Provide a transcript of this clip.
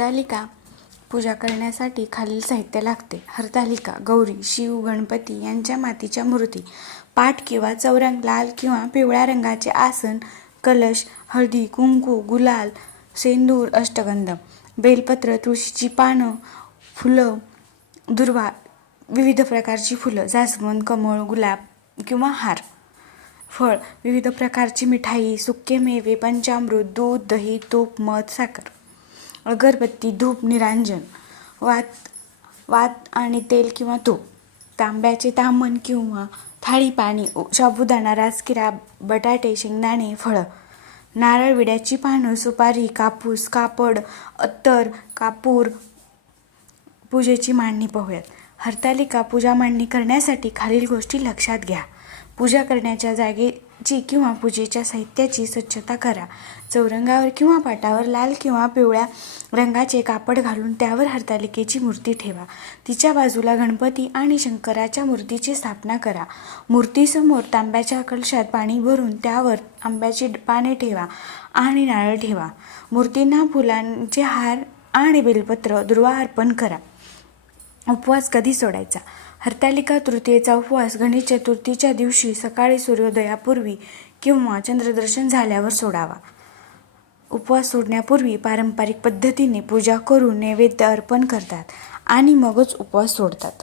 हरतालिका पूजा करण्यासाठी खालील साहित्य लागते. हरतालिका गौरी शिव गणपती यांच्या मातीच्या मूर्ती. पाठ किंवा चौरंग लाल किंवा पिवळ्या रंगाचे आसन कलश हळदी कुंकू गुलाल सेंदूर अष्टगंध बेलपत्र तुळशीची पानं फुलं दुर्वा विविध प्रकारची फुलं जास्वंद कमळ गुलाब किंवा हार. फळ विविध प्रकारची मिठाई सुके मेवे पंचामृत दूध दही तूप मध साखर. अगरबत्ती धूप निरांजन वात वात आणि तेल किंवा तूप तांब्याचे तामण किंवा थाळी पाणी साबुदाणा राजकिरा बटाटे शेंगदाणे फळं नारळ विड्याची पानं सुपारी कापूस कापड अत्तर कापूर पूजेची मांडणी पाहूयात. हरतालिका पूजा मांडणी करण्यासाठी खालील गोष्टी लक्षात घ्या. पूजा करण्याच्या ची किंवा पूजेच्या साहित्याची स्वच्छता करा. चौरंगावर किंवा पाटावर लाल किंवा पिवळ्या रंगाचे कापड घालून त्यावर हरतालिकेची मूर्ती ठेवा. तिच्या बाजूला गणपती आणि शंकराच्या मूर्तीची स्थापना करा. मूर्तीसमोर तांब्याच्या कलशात पाणी भरून त्यावर आंब्याची पाने ठेवा आणि नारळ ठेवा. मूर्तींना फुलांचे हार आणि बेलपत्र दुर्वा अर्पण करा. उपवास कधी सोडायचा? हरतालिका तृतीयेचा उपवास गणेश चतुर्थीच्या दिवशी सकाळी सूर्योदयापूर्वी किंवा चंद्रदर्शन झाल्यावर सोडावा. उपवास सोडण्यापूर्वी पारंपरिक पद्धतीने पूजा करून नैवेद्य अर्पण करतात आणि मगच उपवास सोडतात.